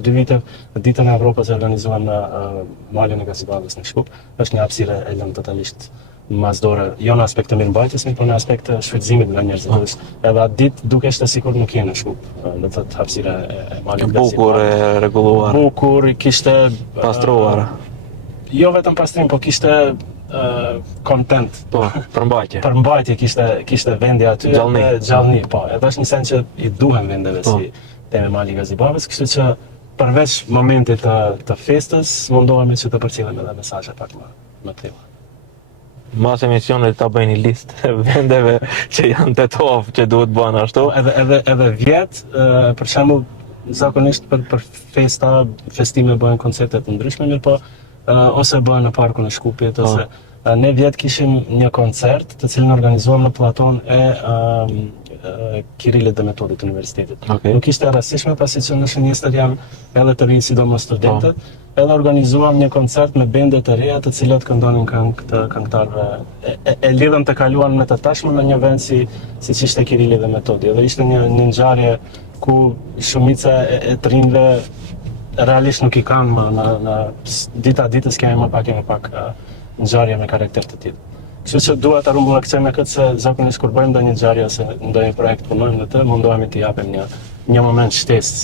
2 vite, ditën e Evropës e organizuan në malin e Gazibavës në Shkup. Është një hapësirë e lënë totalisht masdore, jo në aspekt të mirëmbajtjes, por në aspekt të shfrytëzimit nga njerëzit. Edhe atë ditë dukeshte sikur nuk je në Shkup, në të hapësira e malit Gazibavës. Bukur e rregulluar. Bukur, kishte Pastruar. Jo vetëm pastrim, po kishte content. Po, përmbajtje. Përmbajtje kishte vendi aty. Gjallëni. Gjallëni, po. Edhe është një sens që i duhen vendeve si teme mali Gazibavës, kështu që përveç momentit të festës, mundohemi që të përcjellim edhe mesazhe pak më tilla. Mas emisionit ta bëjnë një listë vendeve që janë të top që duhet bëhen ashtu. Edhe vjet, për shembull, zakonisht për festime bëhen koncerte të ndryshme, mirë po ose bëhen në parkun e Shkupit ose ne vjet kishim një koncert të cilin organizuam në platon e Kirilit dhe Metodit të Universitetit. Nuk ishte e rastishme pasi që në shënjestër janë edhe të rinë, sidomos studentët, edhe organizuam një koncert me bende të reja të cilat këndonin këngë të këngëtarëve. E lidhën të kaluan me të tashmen në një vend si ishte Kirili dhe Metodi. Dhe ishte një ngjarje ku shumica e të rinjve realisht nuk i kanë në dita ditës kemi më pak ngjarje me karakter të tillë. Kështu që dua ta rumbullakcoj me këtë se zakonisht kur bëjmë ndonjë ngjarje ose ndonjë projekt punojmë në të, mundohemi të japim një moment shtesë